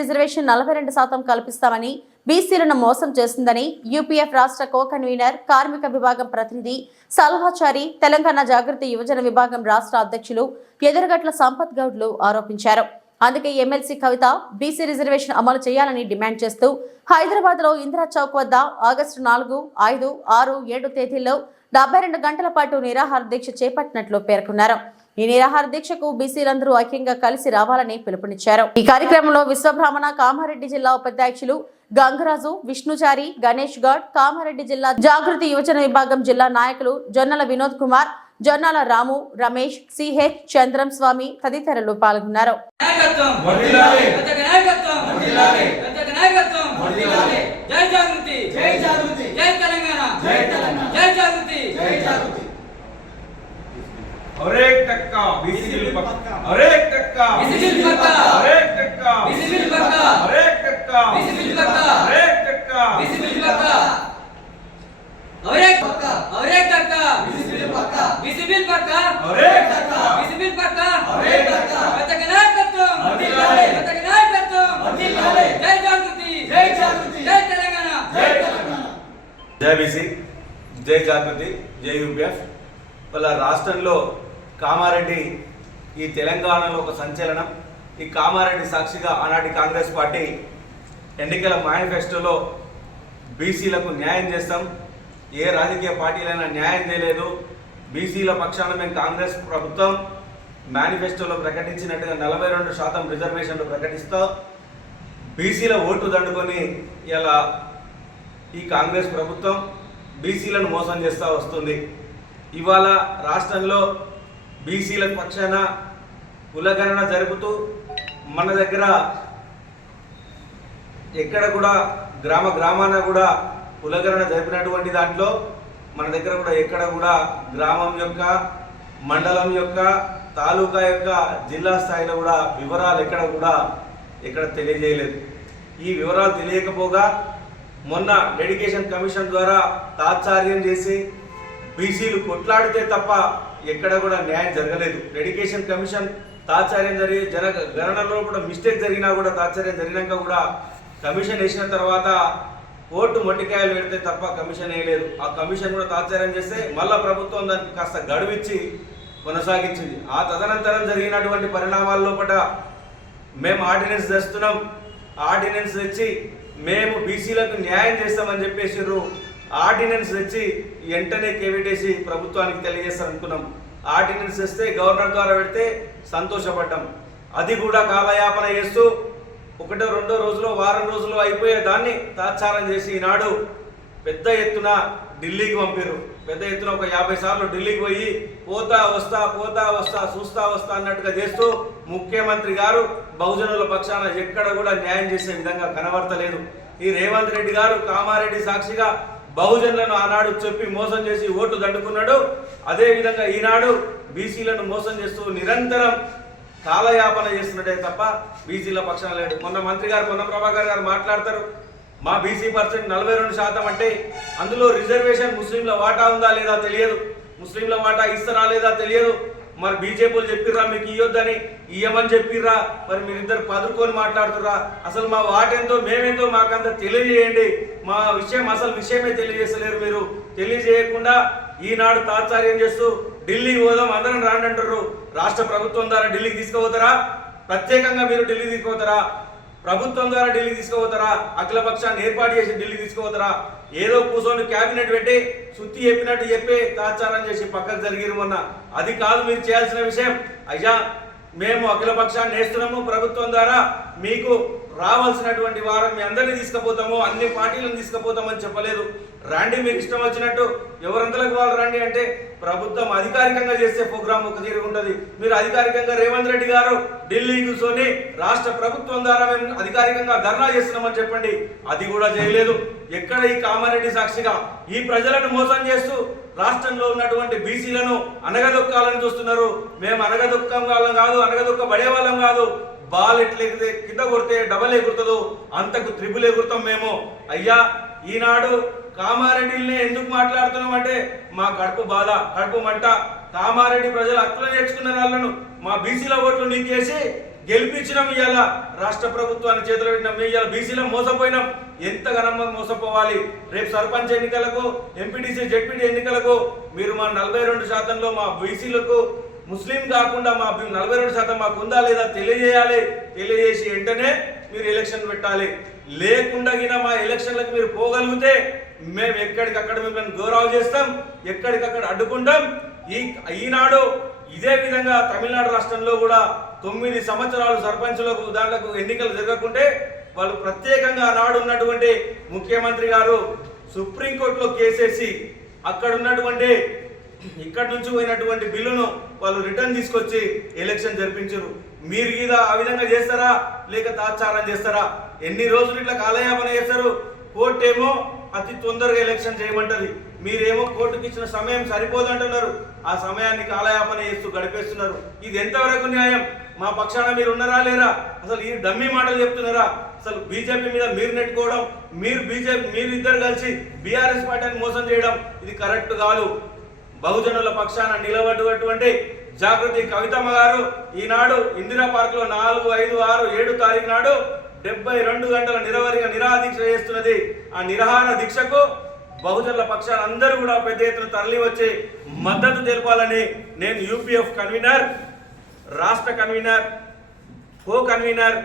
Reservation నలభై రెండు శాతం కల్పిస్తామని బీసీలను మోసం చేస్తుందని యూపీఎఫ్ రాష్ట్ర కో కన్వీనర్ కార్మిక విభాగం ప్రతినిధి సల్హాచారి తెలంగాణ జాగృతి యువజన విభాగం రాష్ట్ర అధ్యక్షులు ఎదురుగట్ల సంపత్ గౌడ్లు ఆరోపించారు. అందుకే ఎమ్మెల్సీ కవిత బీసీ రిజర్వేషన్ అమలు చేయాలని డిమాండ్ చేస్తూ హైదరాబాద్లో ఇందిరా చౌక్ వద్ద ఆగస్టు నాలుగు ఐదు ఆరు ఏడు తేదీల్లో డెబ్బై రెండు గంటల పాటు నిరాహార దీక్ష చేపట్టినట్లు పేర్కొన్నారు. ఈ నిరాహార దీక్షకు బీసీలందరూ ఐక్యంగా కలిసి రావాలని పిలుపునిచ్చారు. ఈ కార్యక్రమంలో విశ్వబ్రాహ్మణ కామారెడ్డి జిల్లా ఉపాధ్యక్షులు గంగరాజు విష్ణుచారి గణేష్ గౌడ్ కామారెడ్డి జిల్లా జాగృతి యువజన విభాగం జిల్లా నాయకులు జొన్నల వినోద్ కుమార్ జొన్నాల రాము రమేష్ సిహెచ్ చంద్రం స్వామి తదితరులు పాల్గొన్నారు. నాయకత్వం और एक टक्का बीसी बिल पक्का और एक टक्का बीसी बिल पक्का। और एक टक्का बीसी बिल पक्का। और एक टक्का बीसी बिल पक्का। और एक टक्का बीसी बिल पक्का और एक पक्का। और एक टक्का बीसी बिल पक्का। बीसी बिल पक्का और एक टक्का बीसी बिल पक्का और एक टक्का। పెద్దగా నాయకత్వం వర్ధిల్లాలి. పెద్దగా నాయకత్వం వర్ధిల్లాలి. జై జాగృతి జై జాగృతి. జై తెలంగాణ జై తెలంగాణ జై బీసీ జై జాగృతి జై యూపీఎఫ్ వాళ్ళ రాష్ట్రంలో కామారెడ్డి ఈ తెలంగాణలో ఒక సంచలనం. ఈ కామారెడ్డి సాక్షిగా ఆనాటి కాంగ్రెస్ పార్టీ ఎన్నికల మేనిఫెస్టోలో బీసీలకు న్యాయం చేస్తాం. ఏ రాజకీయ పార్టీలైనా న్యాయం చేయలేదు. బీసీల పక్షాన మేము కాంగ్రెస్ ప్రభుత్వం మేనిఫెస్టోలో ప్రకటించినట్టుగా నలభై రెండు శాతం రిజర్వేషన్లు ప్రకటిస్తూ. బీసీల ఓటు దండుకొని ఇలా ఈ కాంగ్రెస్ ప్రభుత్వం బీసీలను మోసం చేస్తూ వస్తుంది. ఇవాళ రాష్ట్రంలో బీసీల పక్షాన కులగణన జరుపుతూ మన దగ్గర ఎక్కడ కూడా గ్రామ గ్రామాన కూడా కులగణన జరిపినటువంటి దాంట్లో మన దగ్గర కూడా ఎక్కడ కూడా గ్రామం యొక్క మండలం యొక్క తాలూకా యొక్క జిల్లా స్థాయిలో కూడా వివరాలు ఎక్కడ కూడా ఎక్కడ తెలియజేయలేదు. ఈ వివరాలు తెలియకపోగా మొన్న డెడికేషన్ కమిషన్ ద్వారా తాత్సార్యం చేసి బీసీలు కొట్లాడితే తప్ప ఎక్కడ కూడా న్యాయం జరగలేదు. డెడికేషన్ కమిషన్ తాత్సార్యం జరిగి జన గణనలో కూడా మిస్టేక్ జరిగినా కూడా తాత్సార్యం జరిగినాక కూడా కమిషన్ వేసిన తర్వాత కోర్టు మొట్టికాయలు పెడితే తప్ప కమిషన్ వేయలేదు ఆ కమిషన్ కూడా తాత్సార్యం చేస్తే మళ్ళా ప్రభుత్వం దానికి కాస్త గడువిచ్చి కొనసాగించింది. ఆ తదనంతరం జరిగినటువంటి పరిణామాల లోపల మేము ఆర్డినెన్స్ తెస్తున్నాం. ఆర్డినెన్స్ తెచ్చి మేము బీసీలకు న్యాయం చేస్తామని చెప్పేసిర్రు. ఆర్డినెన్స్ తెచ్చి వెంటనే కేవీటీసీ ప్రభుత్వానికి తెలియజేస్తాం అనుకున్నాం ఆర్డినెన్స్ ఇస్తే గవర్నర్ ద్వారా పెడితే సంతోషపడ్డాం. అది కూడా కాలయాపన చేస్తూ ఒకటో రెండో రోజులో వారం రోజులు అయిపోయే దాన్ని తాత్సారం చేసి ఈనాడు పెద్ద ఎత్తున ఢిల్లీకి పంపారు పెద్ద ఎత్తున ఒక యాభై సార్లు ఢిల్లీకి పోయి పోతా వస్తా పోతా వస్తా చూస్తా వస్తా అన్నట్టుగా చేస్తూ ముఖ్యమంత్రి గారు బహుజనుల పక్షాన ఎక్కడ కూడా న్యాయం చేసే విధంగా కనబడతలేదు. ఈ రేవంత్ రెడ్డి గారు కామారెడ్డి సాక్షిగా బహుజనులను ఆనాడు చెప్పి మోసం చేసి ఓటు దండుకున్నాడు. అదేవిధంగా ఈనాడు బీసీలను మోసం చేస్తూ నిరంతరం కాలయాపన చేస్తున్నట్టే తప్ప బీసీల పక్షం లేడు. మొన్న మంత్రి గారు మొన్న ప్రభాకర్ గారు మాట్లాడతారు. మా బీసీ పర్సెంట్ నలభై రెండు శాతం అంటే అందులో రిజర్వేషన్ ముస్లింల వాటా ఉందా లేదా తెలియదు. ముస్లింల వాటా ఇస్తారా లేదా తెలియదు. మరి బీజేపీలు చెప్పిర్రా మీకు ఇయ్యొద్దని ఇయ్యమని చెప్పిర్రా మరి మీరిద్దరు పదుకొని మాట్లాడుతుర్రా. అసలు మా వాటెంతో మేమేంతో మాకంత తెలియజేయండి. మా విషయం అసలు విషయమే తెలియజేస్తలేరు మీరు. తెలియజేయకుండా ఈనాడు తాత్సార్యం చేస్తూ ఢిల్లీకి పోదాం అందరం రాండి అంటారు రాష్ట్ర ప్రభుత్వం ద్వారా ఢిల్లీకి తీసుకుపోతారా? ప్రత్యేకంగా మీరు ఢిల్లీ తీసుకుపోతారా? ప్రభుత్వం ద్వారా ఢిల్లీ తీసుకుపోతారా? అఖిల పక్షాన్ని ఏర్పాటు చేసి ఢిల్లీ తీసుకుపోతారా? ఏదో కూర్చొని క్యాబినెట్ పెట్టి సుత్తి చెప్పినట్టు చెప్పి తాచారం చేసి పక్కకు జరిగిరు మొన్న. అది కాదు మీరు చేయాల్సిన విషయం. అయ్యా మేము అఖిల పక్షాన్ని ప్రభుత్వం ద్వారా. మీకు రావాల్సినటువంటి వారం మీ అందరినీ తీసుకుపోతాము అన్ని పార్టీలను తీసుకుపోతామని చెప్పలేదు. రండి మీకు ఇష్టం వచ్చినట్టు ఎవరంతలకు వాళ్ళు రండి అంటే ప్రభుత్వం అధికారికంగా చేసే ప్రోగ్రామ్ ఒక తీరు ఉంటుంది. మీరు అధికారికంగా రేవంత్ రెడ్డి గారు ఢిల్లీ కూర్చొని రాష్ట్ర ప్రభుత్వం ద్వారా మేము అధికారికంగా ధర్నా చేస్తున్నామని చెప్పండి. అది కూడా చేయలేదు. ఎక్కడ ఈ కామారెడ్డి సాక్షిగా ఈ ప్రజలను మోసం చేస్తూ రాష్ట్రంలో ఉన్నటువంటి బీసీలను అనగదొక్కాలని చూస్తున్నారు. మేము అనగదొక్కం వాళ్ళం కాదు అనగదొక్క పడే వాళ్ళం కాదు. బాల్ ఎట్లెగితే కింద కొడితే డబల్ ఎగురుతుందో అంతకు త్రిబుల్ ఎగురుతాం మేము. అయ్యా ఈనాడు కామారెడ్డిని ఎందుకు మాట్లాడుతున్నాం అంటే మా కడుపు బాధ కడుపు మంట. కామారెడ్డి ప్రజలు హక్కులు నేర్చుకున్న వాళ్ళను. మా బీసీల ఓట్లు నీకేసి గెలిపించినాం ఇవాళ రాష్ట్ర ప్రభుత్వాన్ని చేతులు పెట్టినాం. మేము ఇవాళ బీసీలో మోసపోయినాం. ఎంతగానో మోసపోవాలి? రేపు సర్పంచ్ ఎన్నికలకు ఎంపీటీసీ జడ్పీటీ ఎన్నికలకు మీరు మా నలభై రెండు శాతంలో మా బీసీలకు ముస్లిం కాకుండా మా నలభై రెండు శాతం మాకు ఉందా లేదా తెలియజేయాలి. తెలియజేసి వెంటనే మీరు ఎలక్షన్ పెట్టాలి. లేకుండా మా ఎలక్షన్లకు మీరు పోగలిగితే మేము ఎక్కడికక్కడ మిమ్మల్ని గౌరవం చేస్తాం ఎక్కడికక్కడ అడ్డుకుంటాం. ఈ ఈనాడు ఇదే విధంగా తమిళనాడు రాష్ట్రంలో కూడా తొమ్మిది సంవత్సరాలు సర్పంచులకు దాంట్లకు ఎన్నికలు జరగకుంటే వాళ్ళు ప్రత్యేకంగా ఆనాడు ఉన్నటువంటి ముఖ్యమంత్రి గారు సుప్రీంకోర్టులో కేసేసి అక్కడ ఉన్నటువంటి ఇక్కడి నుంచి పోయినటువంటి బిల్లును వాళ్ళు రిటర్న్ తీసుకొచ్చి ఎలక్షన్ జరిపించారు. మీరు గీద ఆ విధంగా చేస్తారా? లేక తాత్సారం చేస్తారా? ఎన్ని రోజులు ఇట్లా కాలయాపన చేస్తారు? కోర్టు ఏమో అతి తొందరగా ఎలక్షన్ చేయమంటది. మీరేమో కోర్టుకి ఇచ్చిన సమయం సరిపోదంటున్నారు ఆ సమయాన్ని కాలయాపన చేస్తూ గడిపేస్తున్నారు. ఇది ఎంతవరకు న్యాయం? మా పక్షాన మీరు ఉన్నారా లేరా? అసలు ఈ డమ్మీ మాటలు చెప్తున్నారా? అసలు బీజేపీ మీద మీరు నెట్టుకోవడం మీరు బీజేపీ మీరు ఇద్దరు కలిసి బీఆర్ఎస్ పార్టీని మోసం చేయడం ఇది కరెక్ట్ కాదు. బహుజనుల పక్షాన నిలబడినటువంటి జాగృతి కవితమ్మ గారు ఈనాడు ఇందిరా పార్క్లో నాలుగు ఐదు ఆరు ఏడు తారీఖు నాడు డెబ్బై రెండు గంటల నిరవధిగా నిరాదీక్ష చేస్తున్నది. ఆ నిరహార దీక్షకు బహుజనుల పక్షాన అందరూ కూడా పెద్ద ఎత్తున తరలి వచ్చి మద్దతు తెలపాలని నేను యూపీఎఫ్ కన్వీనర్ రాష్ట్ర కన్వీనర్ కో కన్వీనర్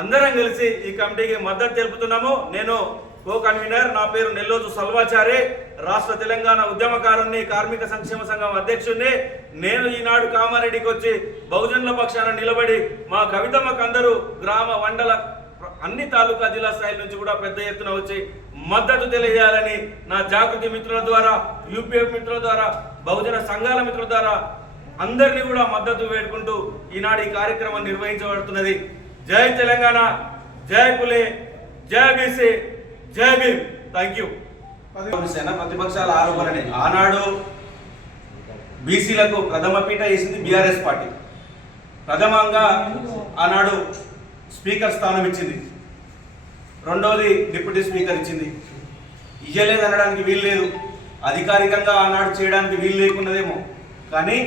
అందరం కలిసి ఈ కమిటీకి మద్దతు తెలుపుతున్నాము. నేను కో కన్వీనర్ నా పేరు నెల్లోజు సల్వాచారి. రాష్ట్ర తెలంగాణ ఉద్యమకారుణ్ణి కార్మిక సంక్షేమ సంఘం అధ్యక్షుడిని నేను ఈనాడు కామారెడ్డికి వచ్చి బహుజనుల పక్షాన నిలబడి మా కవితమ్మకు అందరూ గ్రామ మండల అన్ని తాలూకా జిల్లా స్థాయి నుంచి కూడా పెద్ద ఎత్తున వచ్చి మద్దతు తెలియజేయాలని నా జాగృతి మిత్రుల ద్వారా యూపీఎఫ్ మిత్రుల ద్వారా బహుజన సంఘాల మిత్రుల ద్వారా అందరినీ కూడా మద్దతు వేడుకుంటూ ఈనాడు ఈ కార్యక్రమం నిర్వహించబడుతున్నది. జై తెలంగాణ జై పులే జై బీసీ. జై భీమ్. థ్యాంక్ యూ ప్రతిపక్షాల ఆరోపణని ఆనాడు బీసీలకు ప్రథమ పీట వేసింది బీఆర్ఎస్ పార్టీ. ప్రథమంగా ఆనాడు స్పీకర్ స్థానం ఇచ్చింది. రెండవది డిప్యూటీ స్పీకర్ ఇచ్చింది. ఇయ్యలేదు అనడానికి వీలు లేదు. అధికారికంగా ఆనాడు చేయడానికి వీలు లేకున్నదేమో. కానీ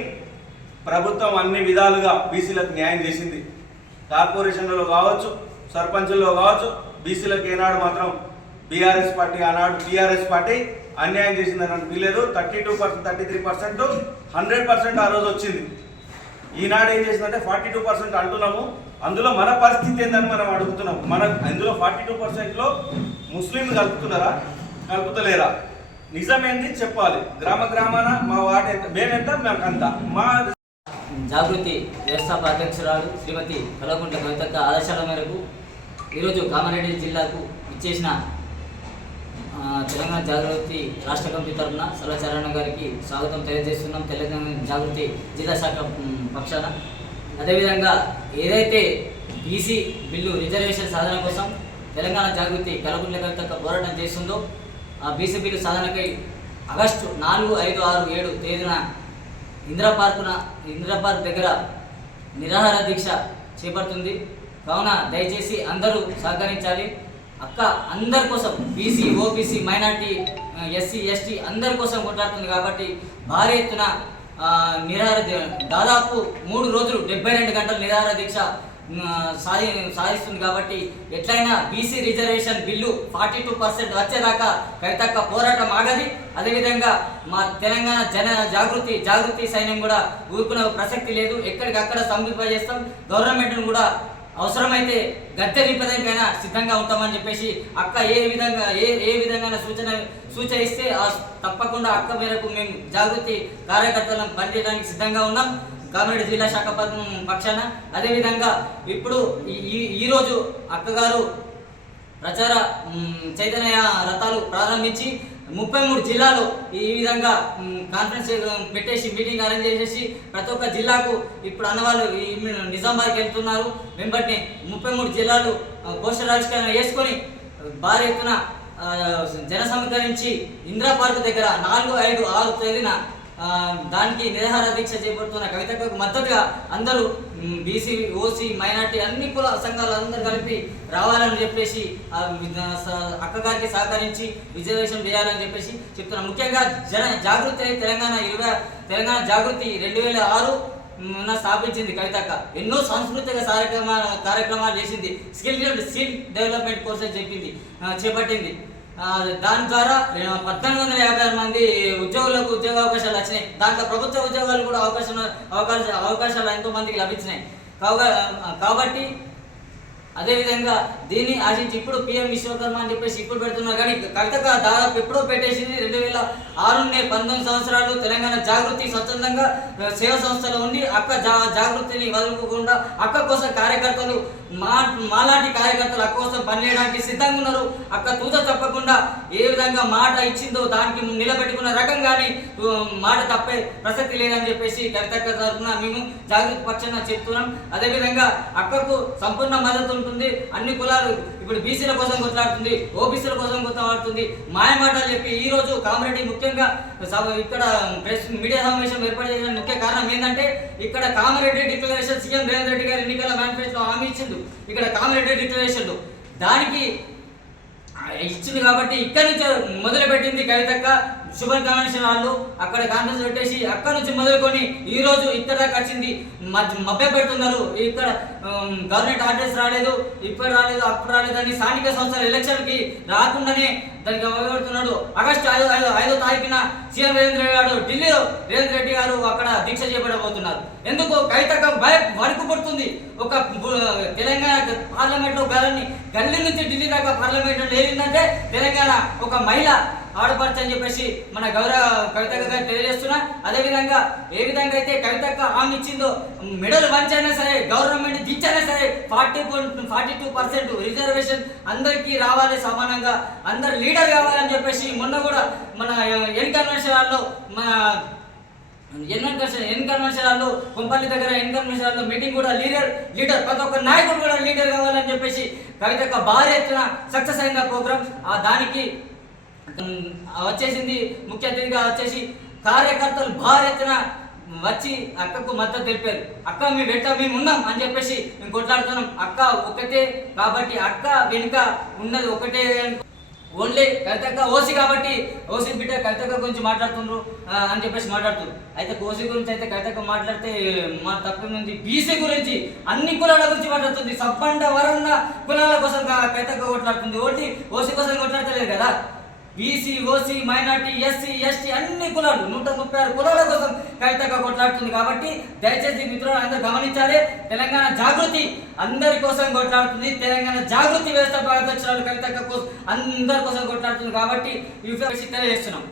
ప్రభుత్వం అన్ని విధాలుగా బీసీలకు న్యాయం చేసింది. కార్పొరేషన్లలో కావచ్చు సర్పంచుల్లో కావచ్చు బీసీలకు ఏనాడు మాత్రం బీఆర్ఎస్ పార్టీ ఆనాడు టీఆర్ఎస్ పార్టీ అన్యాయం చేసిందని వీలేదు thirty two percent thirty three percent hundred percent ఆ రోజు వచ్చింది. ఈనాడు ఏం చేసిందంటే ఫార్టీ టూ పర్సెంట్ అంటున్నాము. అందులో మన పరిస్థితి ఏందని మనం అడుగుతున్నాం. మన అందులో ఫార్టీ టూ పర్సెంట్లో ముస్లింలు కలుపుతున్నారా? కలుపుతలేరా? నిజమేంది? చెప్పాలి. గ్రామ గ్రామాన మా వాటి ఎంత? మేమెంత? అంత మా జాగృతి వ్యవస్థాప అధ్యక్షురాలు శ్రీమతి కలవకుంట కవితక్క ఆదేశాల మేరకు ఈరోజు కామారెడ్డి జిల్లాకు ఇచ్చేసిన తెలంగాణ జాగృతి రాష్ట్ర కమిటీ తరఫున సర్వచరణ గారికి స్వాగతం తెలియజేస్తున్నాం. తెలంగాణ జాగృతి జిల్లా శాఖ పక్షాన. అదేవిధంగా ఏదైతే బీసీ బిల్లు రిజర్వేషన్ సాధన కోసం తెలంగాణ జాగృతి కలగుండ్ల పోరాటం చేస్తుందో ఆ బీసీ బిల్లు సాధనకై ఆగస్టు నాలుగు ఐదు ఆరు ఏడు తేదీన ఇందిరా పార్కున ఇందిరా పార్క్ దగ్గర నిరాహార దీక్ష చేపడుతుంది. కావున దయచేసి అందరూ సహకరించాలి. అక్క అందరి కోసం BC OBC minority SC ST అందరి కోసం కొట్లాడుతుంది కాబట్టి భారీ ఎత్తున నిరాహార దాదాపు మూడు రోజులు డెబ్బై రెండు గంటల నిరాహార దీక్ష సాధి సాధిస్తుంది కాబట్టి ఎట్లయినా BC reservation bill forty two percent వచ్చేదాకా కవితక్క పోరాటం ఆగది. అదేవిధంగా మా తెలంగాణ జన జాగృతి జాగృతి సైన్యం కూడా ఊరుకునే ప్రసక్తి లేదు. ఎక్కడికక్కడ సంభింపజేస్తాం గవర్నమెంట్ను కూడా అవసరమైతే గద్దె రిపదైనా సిద్ధంగా ఉంటామని చెప్పేసి అక్క ఏ విధంగా ఏ ఏ విధంగా సూచన సూచయిస్తే తప్పకుండా అక్క మేరకు మేము జాగృతి కార్యకర్తలను పనిచేయడానికి సిద్ధంగా ఉన్నాం. కామారెడ్డి జిల్లా శాఖ పక్షాన. అదేవిధంగా ఇప్పుడు ఈ- ఈరోజు అక్కగారు ప్రచార చైతన్య రథాలు ప్రారంభించి ముప్పై మూడు జిల్లాలు ఈ విధంగా కాన్ఫరెన్స్ పెట్టేసి మీటింగ్ అరేంజ్ చేసేసి ప్రతి ఒక్క జిల్లాకు ఇప్పుడు అన్నవాళ్ళు నిజామాబాద్కి వెళ్తున్నారు. వెంబటి ముప్పై మూడు జిల్లాలు ఆ, పోస్టర్ ఆవిష్కరణ వేసుకొని భారీ ఎత్తున జన సమీకరించి ఇందిరా పార్క్ దగ్గర నాలుగు ఐదు ఆరు తేదీన దానికి నిరాహార దీక్ష చేపడుతున్న కవితకు మద్దతుగా అందరూ బీసీ ఓసీ మైనార్టీ అన్ని కుల సంఘాలు అందరూ కలిపి రావాలని చెప్పేసి అక్కగారికి సహకరించి రిజర్వేషన్ చేయాలని చెప్పేసి చెప్తున్నాం. ముఖ్యంగా జన జాగృతి తెలంగాణ ఇరవై తెలంగాణ జాగృతి రెండు వేల ఆరు స్థాపించింది కవితక్క. ఎన్నో సాంస్కృతిక కార్యక్రమ కార్యక్రమాలు చేసింది. స్కిల్ స్కిల్ డెవలప్మెంట్ కోర్సెస్ చెప్పింది చేపట్టింది. దాని ద్వారా ఆ, పద్నాలుగు వందల యాభై ఆరు మంది ఉద్యోగులకు ఉద్యోగ అవకాశాలు వచ్చినాయి. దాంట్లో ప్రభుత్వ ఉద్యోగాలు కూడా అవకాశం అవకాశ అవకాశాలు ఎంతో మందికి లభించినాయి. కాబట్టి అదేవిధంగా దీన్ని ఆశించి ఇప్పుడు పిఎం విశ్వకర్మ అని చెప్పేసి ఇప్పుడు పెడుతున్నారు. కానీ కవితక దాదాపు ఎప్పుడో పెట్టేసింది రెండు వేల ఆరునే పంతొమ్మిది సంవత్సరాలు తెలంగాణ జాగృతి స్వచ్ఛందంగా సేవా సంస్థలో ఉండి అక్క జా జాగృతిని వదులుకోకుండా అక్క కోసం కార్యకర్తలు మా మాలాంటి కార్యకర్తలు అక్క కోసం పనిచేయడానికి సిద్ధంగా ఉన్నారు. అక్క తూత తప్పకుండా ఏ విధంగా మాట ఇచ్చిందో దానికి నిలబెట్టుకున్న రకం కానీ మాట తప్పే ప్రసక్తి లేదని చెప్పేసి కవితక్క తరఫున మేము జాగృతి పక్షంగా చెప్తున్నాం. అదేవిధంగా అక్కకు సంపూర్ణ మద్దతు ఉంటుంది అన్ని కులాలు ఇప్పుడు బీసీల కోసం కొట్లాడుతుంది ఓబీసీల కోసం కొట్లాడుతుంది. మాయ మాటలు చెప్పి ఈ రోజు కామరెడ్డి ముఖ్యంగా సభ- ఇక్కడ ప్రెస్ మీడియా సమావేశం ఏర్పాటు చేసిన ముఖ్య కారణం ఏంటంటే ఇక్కడ కామరెడ్డి డిక్లరేషన్ సీఎం రేవంత్ రెడ్డి గారి ఎన్నికల మేనిఫెస్టో హామీ ఇచ్చిండు. ఇక్కడ కామరెడ్డి డిక్లరేషన్ దానికి ఇచ్చింది కాబట్టి ఇక్కడ నుంచి మొదలుపెట్టింది కవితక్క శుభన్ కన్వెన్షన్ వాళ్ళు అక్కడ కాన్ఫరెన్స్ పెట్టేసి అక్కడ నుంచి మొదలుకొని ఈ రోజు ఇక్కడ దాకా వచ్చింది. మధ్య- మభ్య పెడుతున్నారు. ఇక్కడ గవర్నమెంట్ ఆర్డర్స్ రాలేదు. ఇప్పుడు రాలేదు అప్పుడు రాలేదు అని స్థానిక సంస్థల ఎలక్షన్కి రాకుండానే దానికి మొదలుపెడుతున్నాడు ఆగస్టు ఐదో ఐదు ఐదో తారీఖున సీఎం రేవంత్ రెడ్డి గారు ఢిల్లీలో రేవంత్ రెడ్డి గారు అక్కడ దీక్ష చేపడబోతున్నారు ఎందుకు కైతకం భయ వణుకు పడుతుంది. ఒక తెలంగాణ పార్లమెంట్లో గల్లని గల్లీ నుంచి ఢిల్లీ దాకా పార్లమెంట్లో లో తెలంగాణ ఒక మహిళ ఆడపరచని అని చెప్పేసి మన గౌరవ కవిత గారు తెలియజేస్తున్నా. అదేవిధంగా ఏ విధంగా అయితే కవితక్క హామీ ఇచ్చిందో మెడల్ వంచైనా సరే గవర్నమెంట్ దించైనా సరే forty forty two percent reservation అందరికీ రావాలి సమానంగా. అందరు లీడర్ కావాలని చెప్పేసి మొన్న కూడా మన ఎన్ కన్వెన్షన్ హాల్లో మన ఎన్ఎన్ కన్వెన్షన్ ఎన్ కన్వెన్షన్ హాల్లో కొంపల్లి దగ్గర ఎన్ కన్వెన్షన్ హాల్లో మీటింగ్ కూడా లీడర్ లీడర్ ప్రతి ఒక్క నాయకుడు కూడా లీడర్ కావాలని చెప్పేసి కవితక్క భారీ ఎత్తున సక్సెస్ అయిన ఆ ప్రోగ్రామ్? ఆ దానికి వచ్చేసింది ముఖ్య అతిథిగా వచ్చేసి కార్యకర్తలు భారీ ఎత్తున వచ్చి అక్కకు మద్దతు తెలిపారు. అక్క మేము వెంట మేము ఉన్నాం అని చెప్పేసి మేము కొట్లాడుతున్నాం. అక్క ఒకటే కాబట్టి అక్క వెనుక ఉన్నది ఒకటే ఓన్లీ కవితక్క ఓసి కాబట్టి ఓసి బిడ్డ కవితక్క గురించి మాట్లాడుతుండ్రు అని చెప్పేసి మాట్లాడుతున్నారు. అయితే ఓసి గురించి అయితే కవితక్క మాట్లాడితే మా తప్పేముంది బీసీ గురించి అన్ని కులాల గురించి మాట్లాడుతుంది. సబ్బండ వరన్న కులాల కోసం కా- కవితక్క కొట్లాడుతుంది. ఓన్లీ ఓసి కోసం కొట్లాడతలేదు కదా. BC OC minority SC ST అన్ని కులాలు నూట ముప్పై ఆరు కులాల కోసం కవితగా కొట్లాడుతుంది కాబట్టి దయచేసి మిత్రులు అందరూ గమనించాలి. తెలంగాణ జాగృతి అందరి కోసం కొట్లాడుతుంది. తెలంగాణ జాగృతి వ్యవస్థ భారత కవితక్క కోసం అందరి కోసం కొట్లాడుతుంది కాబట్టి తెలియజేస్తున్నాం.